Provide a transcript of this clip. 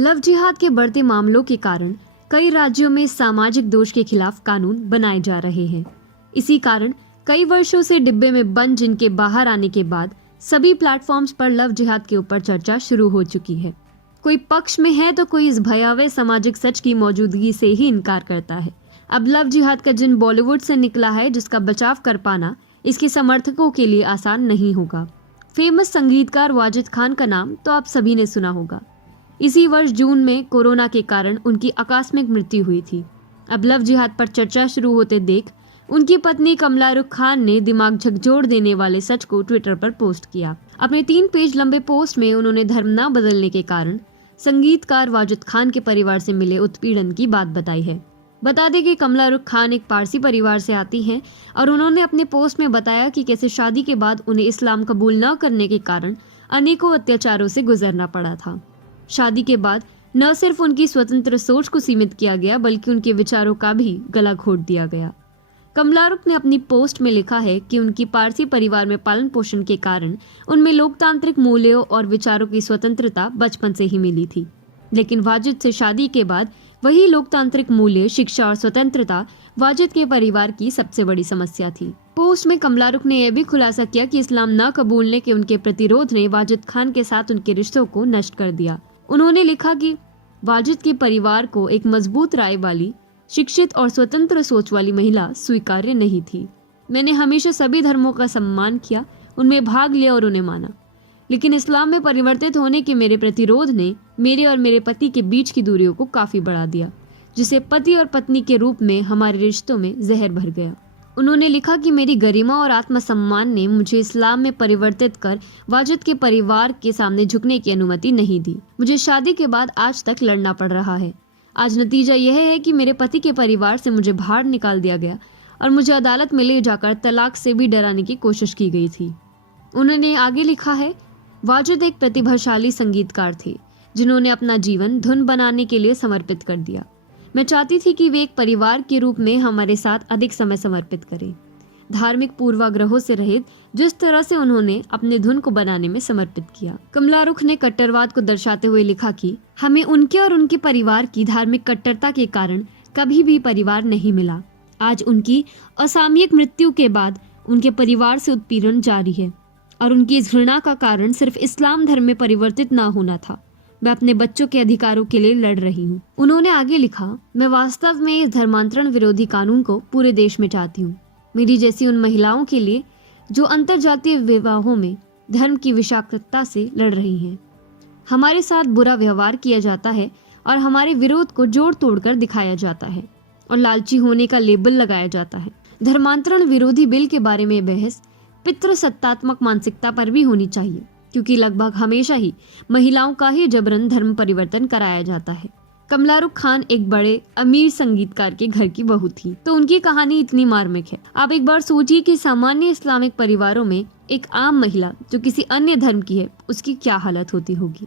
Love जिहाद के बढ़ते मामलों के कारण कई राज्यों में सामाजिक दोष के खिलाफ कानून बनाए जा रहे हैं। इसी कारण कई वर्षों से डिब्बे में बंद जिनके बाहर आने के बाद सभी प्लेटफॉर्म्स पर लव जिहाद के ऊपर चर्चा शुरू हो चुकी है। कोई पक्ष में है तो कोई इस भयावह सामाजिक सच की मौजूदगी से ही इनकार करता है। अब लव जिहाद का जिन बॉलीवुड से निकला है, जिसका बचाव कर पाना इसके समर्थकों के लिए आसान नहीं होगा। फेमस संगीतकार वाजिद खान का नाम तो आप सभी ने सुना होगा। इसी वर्ष जून में कोरोना के कारण उनकी आकस्मिक मृत्यु हुई थी। अब लव जिहाद पर चर्चा शुरू होते देख उनकी पत्नी कमला रुख खान ने दिमाग झकझोर देने वाले सच को ट्विटर पर पोस्ट किया। अपने 3 पेज लंबे पोस्ट में उन्होंने धर्म न बदलने के कारण संगीतकार वाजिद खान के परिवार से मिले उत्पीड़न की बात बताई है। बता दें कि कमला रुख खान एक पारसी परिवार से आती हैं और उन्होंने अपने पोस्ट में बताया कि कैसे शादी के बाद उन्हें इस्लाम कबूल न करने के कारण अनेकों अत्याचारों से गुजरना पड़ा था। शादी के बाद न सिर्फ उनकी स्वतंत्र सोच को सीमित किया गया, बल्कि उनके विचारों का भी गला घोट दिया गया। कमला रुख ने अपनी पोस्ट में लिखा है कि उनकी पारसी परिवार में पालन पोषण के कारण उनमें लोकतांत्रिक मूल्यों और विचारों की स्वतंत्रता बचपन से ही मिली थी, लेकिन वाजिद से शादी के बाद वही लोकतांत्रिक मूल्य, शिक्षा और स्वतंत्रता वाजिद के परिवार की सबसे बड़ी समस्या थी। पोस्ट में कमला रुख ने यह भी खुलासा किया कि इस्लाम न कबूलने के उनके प्रतिरोध ने वाजिद खान के साथ उनके रिश्तों को नष्ट कर दिया। उन्होंने लिखा कि वाजिद के परिवार को एक मजबूत राय वाली, शिक्षित और स्वतंत्र सोच वाली महिला स्वीकार्य नहीं थी। मैंने हमेशा सभी धर्मों का सम्मान किया, उनमें भाग लिया और उन्हें माना, लेकिन इस्लाम में परिवर्तित होने के मेरे प्रतिरोध ने मेरे और मेरे पति के बीच की दूरियों को काफी बढ़ा दिया, जिसे पति और पत्नी के रूप में हमारे रिश्तों में जहर भर गया। उन्होंने लिखा कि मेरी गरिमा और आत्मसम्मान ने मुझे इस्लाम में परिवर्तित कर वाजिद के परिवार के सामने झुकने की अनुमति नहीं दी। मुझे शादी के बाद आज तक लड़ना पड़ रहा है। आज नतीजा यह है कि मेरे पति के परिवार से मुझे बाहर निकाल दिया गया और मुझे अदालत में ले जाकर तलाक से भी डराने की कोशिश की गई थी। उन्होंने आगे लिखा है, वाजिद एक प्रतिभाशाली संगीतकार थे जिन्होंने अपना जीवन धुन बनाने के लिए समर्पित कर दिया। मैं चाहती थी कि वे एक परिवार के रूप में हमारे साथ अधिक समय समर्पित करें, धार्मिक पूर्वाग्रहों से रहित, जिस तरह से उन्होंने अपने धुन को बनाने में समर्पित किया। कमला रुख ने कट्टरवाद को दर्शाते हुए लिखा कि हमें उनके और उनके परिवार की धार्मिक कट्टरता के कारण कभी भी परिवार नहीं मिला। आज उनकी असामयिक मृत्यु के बाद उनके परिवार से उत्पीड़न जारी है और उनकी इस घृणा का कारण सिर्फ इस्लाम धर्म में परिवर्तित न होना था। मैं अपने बच्चों के अधिकारों के लिए लड़ रही हूँ। उन्होंने आगे लिखा, मैं वास्तव में इस धर्मांतरण विरोधी कानून को पूरे देश में चाहती हूँ, मेरी जैसी उन महिलाओं के लिए जो अंतरजातीय विवाहों में धर्म की विषाक्तता से लड़ रही हैं। हमारे साथ बुरा व्यवहार किया जाता है और हमारे विरोध को जोड़ तोड़कर दिखाया जाता है और लालची होने का लेबल लगाया जाता है। धर्मांतरण विरोधी बिल के बारे में बहस पितृसत्तात्मक मानसिकता पर भी होनी चाहिए, क्योंकि लगभग हमेशा ही महिलाओं का ही जबरन धर्म परिवर्तन कराया जाता है। कमला रुख खान एक बड़े अमीर संगीतकार के घर की बहू थी, तो उनकी कहानी इतनी मार्मिक है। आप एक बार सोचिए कि सामान्य इस्लामिक परिवारों में एक आम महिला जो किसी अन्य धर्म की है, उसकी क्या हालत होती होगी।